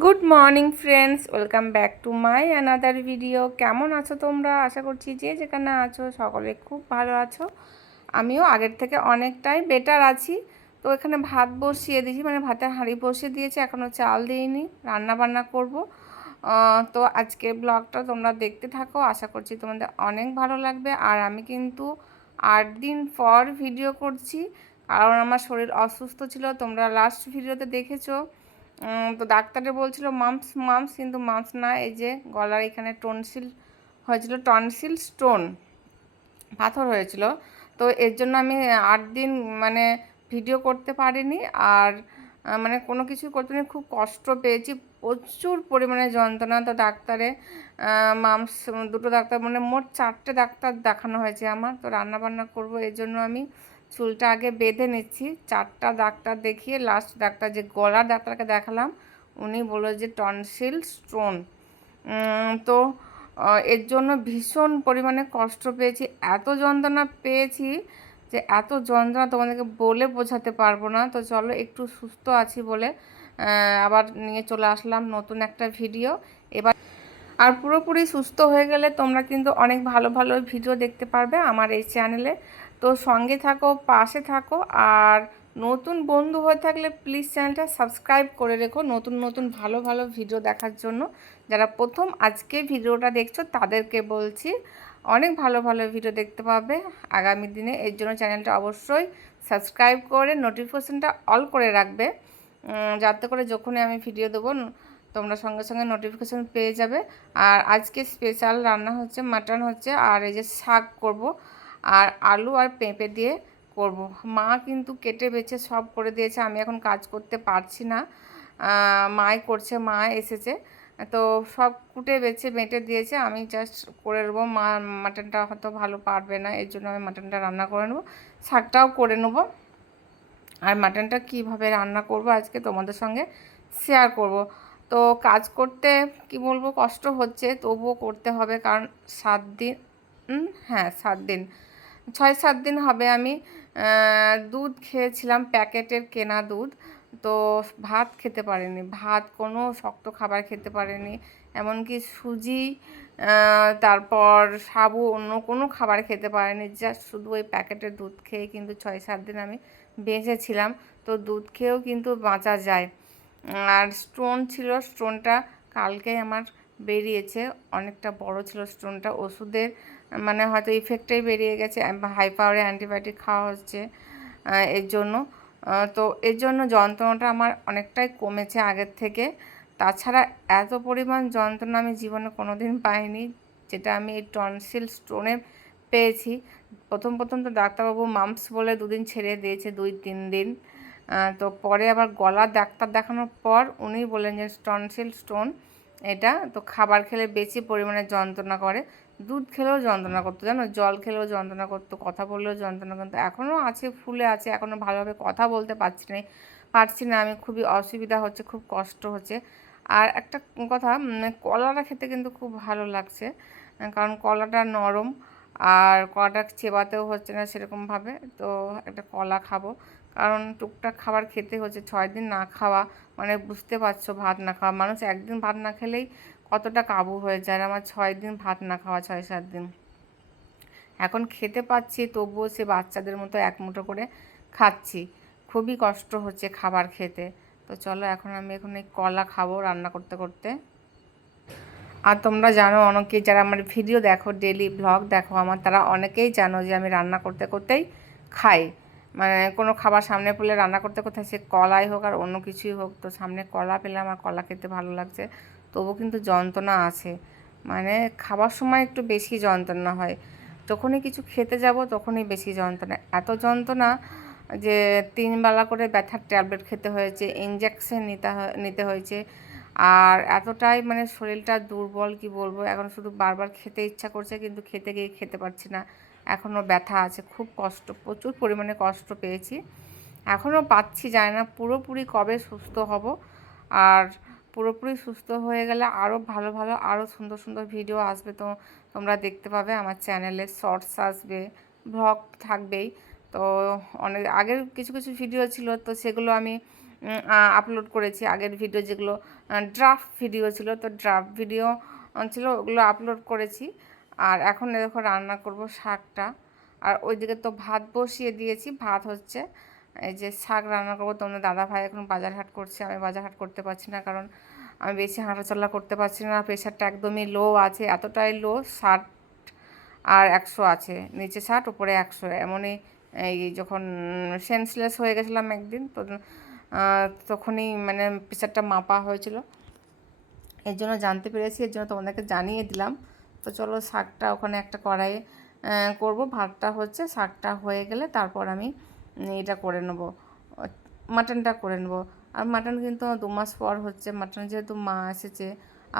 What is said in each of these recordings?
Good morning friends welcome back to my another video কেমন আছো তোমরা? আশা করছি যে যেখানে আছো সকলে খুব ভালো আছো। আমিও আগের থেকে অনেকটাই বেটার আছি। তো এখানে ভাত বসিয়ে দিয়েছি মানে ভাতের হাঁড়ি বসিয়ে দিয়েছি এখনও চাল দিইনি রান্না বান্না করব তো আজকে ব্লগটা তোমরা দেখতে থাকো। আশা করছি তোমাদের অনেক ভালো লাগবে। আর আমি কিন্তু আট দিন পর ভিডিও করছি। কারণ আমার শরীর অসুস্থ ছিল, তোমরা লাস্ট ভিডিওতে দেখেছ। তো ডাক্তারে বলছিল, মামস মামস, কিন্তু মামস না, এই যে গলার এখানে টনসিল হয়েছিল, টনসিল স্টোন, পাথর হয়েছিল। তো এর জন্য আমি আট দিন মানে ভিডিও করতে পারিনি আর মানে কোনো কিছু করতে খুব কষ্ট পেয়েছি, প্রচুর পরিমাণে যন্ত্রণা। তো ডাক্তারে মামস, দুটো ডাক্তার মানে মোট চারটে ডাক্তার দেখানো হয়েছে আমার। তো রান্না বান্না করব, এর জন্য আমি চুলটা আগে বেঁধে নিচ্ছি। চারটা ডাক্তার দেখিয়ে লাস্ট ডাক্তার যে গলার ডাক্তারকে দেখালাম, উনি বলল যে টনসিল স্টোন তো এর জন্য ভীষণ পরিমাণে কষ্ট পেয়েছি। এত যন্ত্রণা পেয়েছি যে এত যন্ত্রণা তোমাদেরকে বলে বোঝাতে পারব না। তো চলো, একটু সুস্থ আছি বলে আবার নিয়ে চলে আসলাম নতুন একটা ভিডিও এবার, আর পুরোপুরি সুস্থ হয়ে গেলে তোমরা কিন্তু অনেক ভালো ভালো ভিডিও দেখতে পারবে আমার এই চ্যানেলে তো সঙ্গে থাকো, পাশে থাকো আর নতুন বন্ধু হয়ে থাকলে প্লিজ চ্যানেলটা সাবস্ক্রাইব করে রেখো নতুন নতুন ভালো ভালো ভিডিও দেখার জন্য। যারা প্রথম আজকে ভিডিওটা দেখছ তাদেরকে বলছি অনেক ভালো ভালো ভিডিও দেখতে পাবে। আগামী দিনে এর জন্য চ্যানেলটা অবশ্যই সাবস্ক্রাইব করে নোটিফিকেশানটা অল করে রাখবে। যাতে করে যখনই আমি ভিডিও দেবো তোমরা সঙ্গে সঙ্গে নোটিফিকেশান পেয়ে যাবে। আর আজকে স্পেশাল রান্না হচ্ছে মাটন হচ্ছে, আর এই যে শাক করব। আর আলু আর পেঁপে দিয়ে করব। মা কিন্তু কেটে বেছে সব করে দিয়েছে, আমি এখন কাজ করতে পারছি না। মাই করছে, মা এসেছে। তো সব কুটে বেছে বেঁটে দিয়েছে, আমি জাস্ট করে নেব। মা মাটনটা হয়তো ভালো পারবে না, এর জন্য আমি মাটনটা রান্না করে নেব। শাকটাও করে নেব। আর মাটনটা কীভাবে রান্না করব আজকে তোমাদের সঙ্গে শেয়ার করব। তো কাজ করতে কি বলব, কষ্ট হচ্ছে, তবুও করতে হবে কারণ সাত দিন হ্যাঁ সাত দিন। ছয় সাত দিন হবে আমি দুধ খেয়েছিলাম, প্যাকেটের কেনা দুধ। তো ভাত খেতে পারিনি, ভাত কোনো শক্ত খাবার খেতে পারিনি, এমনকি সুজি তারপর সাবু অন্য কোনো খাবার খেতে পারেনি জাস্ট শুধু ওই প্যাকেটের দুধ খেয়ে কিন্তু ছয় সাত দিন আমি বেঁচেছিলাম। তো দুধ খেয়েও কিন্তু বাঁচা যায়। আর স্টোন ছিল স্টোনটা কালকে আমার বেরিয়েছে, অনেকটা বড় ছিল স্টোনটা ওষুধের মানে হয়তো ইফেক্টেই বেরিয়ে গেছে হাই পাওয়ারে অ্যান্টিবায়োটিক খাওয়া হচ্ছে এর জন্য। তো এর জন্য যন্ত্রণাটা আমার অনেকটাই কমেছে আগের থেকে। তাছাড়া এত পরিমাণ যন্ত্রণা আমি জীবনে কোনো দিন পাইনি, যেটা আমি এই টনসিল স্টোনে পেয়েছি। প্রথম প্রথম তো ডাক্তারবাবু মাম্পস বলে দুদিন ছেড়ে দিয়েছে, দুই, তিন দিন। তো পরে আবার গলা ডাক্তার দেখানোর পর উনি বললেন যে টনসিল স্টোন এটা, তো খাবার খেলে বেশি পরিমাণে যন্ত্রণা করে। দুধ খেলেও যন্ত্রণা করতো, জানো? জল খেলেও যন্ত্রণা করতো, কথা বললেও যন্ত্রণা করতো। এখনও আছে, ফুলে আছে এখনও ভালোভাবে কথা বলতে পারছি না পারছি না, আমি খুবই অসুবিধা হচ্ছে, খুব কষ্ট হচ্ছে। আর একটা কথা কলাটা খেতে কিন্তু খুব ভালো লাগছে, কারণ কলাটা নরম আর কলাটা চেবাতেও হচ্ছে না সেরকমভাবে, তো একটা কলা খাব। কারণ টুকটাক খাবার খেতে হচ্ছে, ছয় দিন না খাওয়া মানে বুঝতে পারছ, ভাত না খাওয়া। মানুষ একদিন ভাত না খেলেই কতটা কাবু হয়ে যায় আমার ছয় দিন ভাত না খাওয়া, ছয় সাত দিন। এখন খেতে পাচ্ছি, তবুও সে বাচ্চাদের মতো এক মুঠো করে খাচ্ছি। খুবই কষ্ট হচ্ছে খাবার খেতে। তো চলো এখন আমি এখন এই কলা খাব রান্না করতে করতে। আর তোমরা জানো অনেকেই যারা আমার ভিডিও দেখো ডেলি ব্লগ দেখো, আমার তারা অনেকেই জানো যে আমি রান্না করতে, করতেই খাই। মানে কোনো খাবার সামনে পড়লে রান্না করতে করতে সে কলাই হোক আর অন্য কিছুই হোক, তো সামনে কলা পেলে আমার কলা খেতে ভালো লাগছে। তবু কিন্তু যন্ত্রণা আছে। মানে খাবার সময় একটু বেশি যন্ত্রণা হয়। যখনই কিছু খেতে যাব তখনই বেশি যন্ত্রণা। এত যন্ত্রণা যে তিনবেলা করে ব্যথার ট্যাবলেট খেতে হয়েছে ইঞ্জেকশন নিতে নিতে হয়েছে। আর এতটাই মানে শরীরটা দুর্বল কি বলব? এখন শুধু বারবার খেতে ইচ্ছা করছে কিন্তু খেতে গিয়ে খেতে পারছি না। এখনও ব্যথা আছে, খুব কষ্ট, প্রচুর পরিমাণে কষ্ট পেয়েছি। এখনও পাচ্ছি যায় না পুরোপুরি কবে সুস্থ হব। আর পুরোপুরি সুস্থ হয়ে গেলে আরও ভালো ভালো আরও সুন্দর সুন্দর ভিডিও আসবে তো তোমরা দেখতে পাবে আমার চ্যানেলে শর্টস আসবে ব্লগ থাকবেই। তো অনেক, আগের কিছু কিছু ভিডিও ছিল তো সেগুলো আমি আপলোড করেছি। আগের ভিডিও যেগুলো ড্রাফট ভিডিও ছিল তো ড্রাফট ভিডিও ছিল ওগুলো আপলোড করেছি। আর এখন দেখো রান্না করব শাকটা। আর ওইদিকে তো ভাত বসিয়ে দিয়েছি, ভাত হচ্ছে। এই যে শাক রান্না করব, তোমাদের দাদা ভাই এখন বাজার হাট করছে, আমি বাজার হাট করতে পারছি না কারণ আমি বেশি হাঁটাচলা করতে পারছি না, প্রেশারটা একদমই লো আছে, এতটাই লো ষাট আর একশো আছে, নিচে ষাট, উপরে একশো, এমনই এই যখন সেন্সলেস হয়ে গেছিলাম একদিন, তো তখনই মানে প্রেশারটা মাপা হয়েছিল। এর জন্য জানতে পেরেছি, এর জন্য তোমাদেরকে জানিয়ে দিলাম। তো চলো শাকটা ওখানে একটা কড়াইয়ে করব, ভাতটা হচ্ছে, শাকটা হয়ে গেলে তারপর আমি এটা করে নেব। মাটনটা করে নেব। আর মাটন কিন্তু দু মাস পর হচ্ছে মাটন যেহেতু মা এসেছে,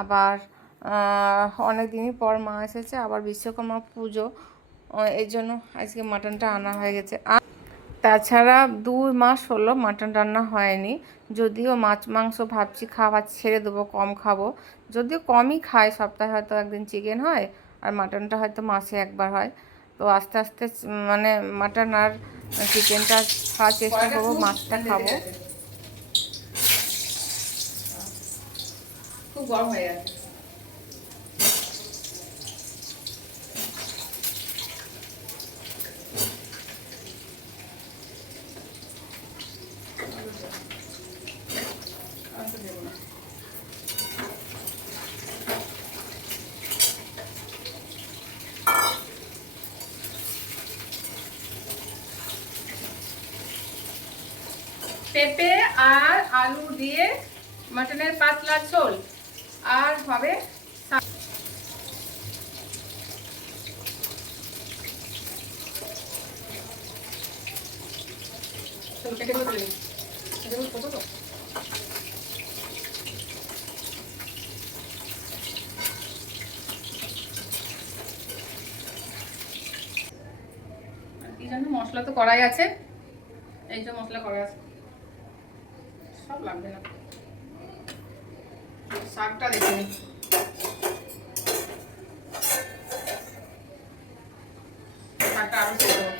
আবার অনেক দিনই পর মা এসেছে, আবার বিশ্বকর্মা পুজো এই জন্য আজকে মাটনটা আনা হয়ে গেছে। আর তাছাড়া দুই মাস হলো মাটন রান্না হয়নি, যদিও মাছ, মাংস, ভাবছি খাওয়া ছেড়ে দেবো, কম খাব। যদিও কমই খাই, সপ্তাহে হয়তো একদিন চিকেন হয়, আর মাটনটা হয়তো মাসে একবার হয়। তো আস্তে আস্তে মানে মাটন আর চিকেনটা খাওয়ার চেষ্টা করব মাছটা খাব খুব গরম হয়ে গেছে পেঁপে আর আলু দিয়ে মাটনের পাতলা ঝোল। আর হবে কি জানো, মশলা তো করাই আছে। এই যে মশলা করা আছে। লাগবে না। শাকটা দেখে নিই শাকটা আরও ছেড়ে দেবো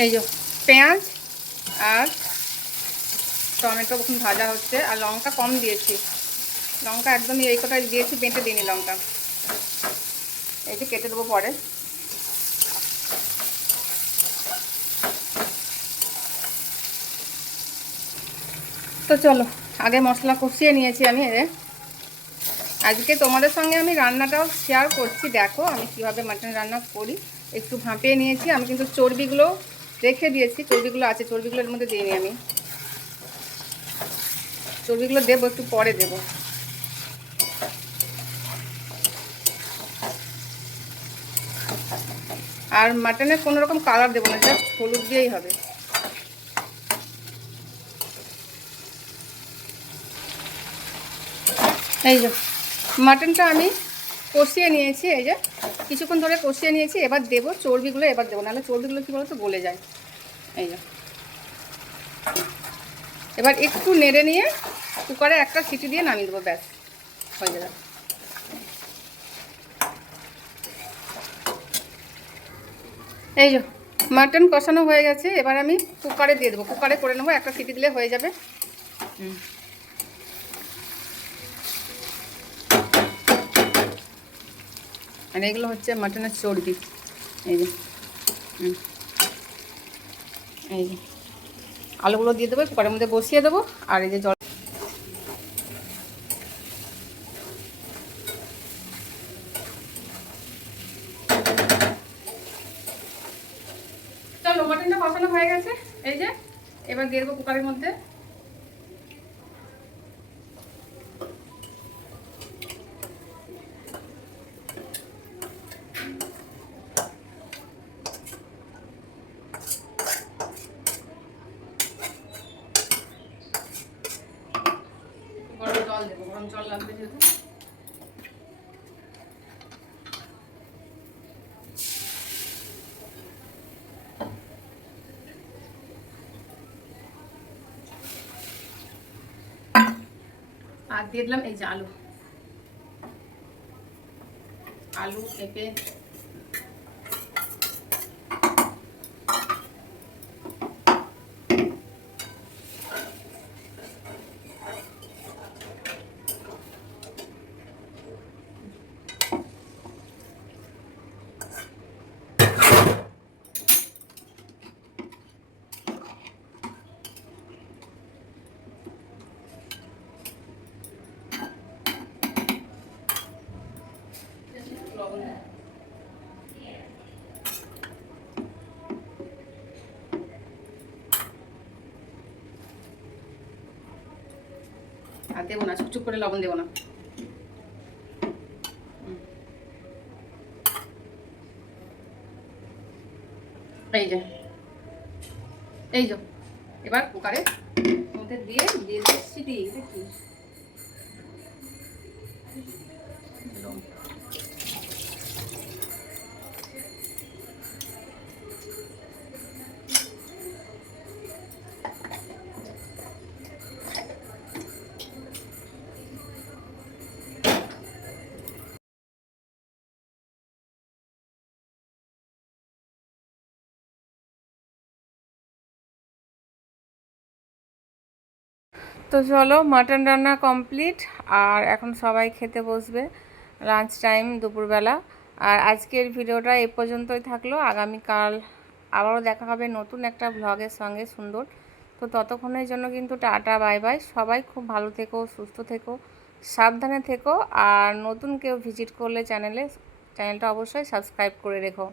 এই যে পেঁয়াজ আর টমেটো এখন ভাজা হচ্ছে, আর লঙ্কা কম দিয়েছি। লঙ্কা একদমই এই কটাই দিয়েছি, বেঁটে দিইনি লঙ্কা। এই যে কেটে দেবো পরে। তো চলো, আগে মশলা কষিয়ে নিয়েছি আমি এদের আজকে তোমাদের সঙ্গে আমি রান্নাটাও শেয়ার করছি। দেখো আমি কীভাবে মাটন রান্না করি। একটু ভাঁপিয়ে নিয়েছি। আমি কিন্তু চর্বিগুলো রেখে দিয়েছি, চর্বিগুলো আছে, চর্বিগুলোর মধ্যে দিইনি আমি। চর্বিগুলো দেবো, একটু পরে দেবো। আর মাটনে কোনো রকম কালার দেবো না জাস্ট হলুদ দিয়েই হবে। এই যে, মাটনটা আমি কষিয়ে নিয়েছি, এই যে। কিছুক্ষণ ধরে কষিয়ে নিয়েছি, এবার দেবো চর্বিগুলো, এবার দেবো। নাহলে চর্বিগুলো কী বলতো, গলে যায়। এই যে। এবার একটু নেড়ে নিয়ে কুকারে একটা সিটি দিয়ে নামিয়ে দেবো, ব্যাস, হয়ে যাবে। এই যে, মাটন কষানো হয়ে গেছে, এবার আমি কুকারে দিয়ে দেবো। কুকারে করে নেব, একটা সিটি দিলে হয়ে যাবে। হুম। আর এগুলো হচ্ছে মাটনের চর্বি। এই যে। এই যে। আলুগুলো দিয়ে দেবো কুকারের মধ্যে বসিয়ে দেবো, আর এই যে জল চলো মাটনটা কষানো হয়ে গেছে। এই যে, এবার দিয়ে দেবো কুকারের মধ্যে। আর দিয়ে দিলাম এই যে আলু। আলু পেঁপে লবণ দিলাম। আর দেবো না, চুপচুপ করে লবণ দেবো না। এই যে এই যে, এবার কুকারে মধ্যে দিয়ে দিয়ে দিচ্ছি দিই দেখি তো চলো মাটন রান্না কমপ্লিট আর এখন সবাই খেতে বসবে লাঞ্চ টাইম দুপুরবেলা। আর আজকের ভিডিওটা এ পর্যন্তই থাকল। আগামীকাল আবারও দেখা হবে নতুন একটা ভ্লগের সঙ্গে সুন্দর। তো ততক্ষণের জন্য কিন্তু টাটা বাই বাই সবাই খুব ভালো থেকো, সুস্থ থেকো, সাবধানে থেকো। আর নতুন কেউ ভিজিট করলে চ্যানেলে চ্যানেলটা অবশ্যই সাবস্ক্রাইব করে রেখো।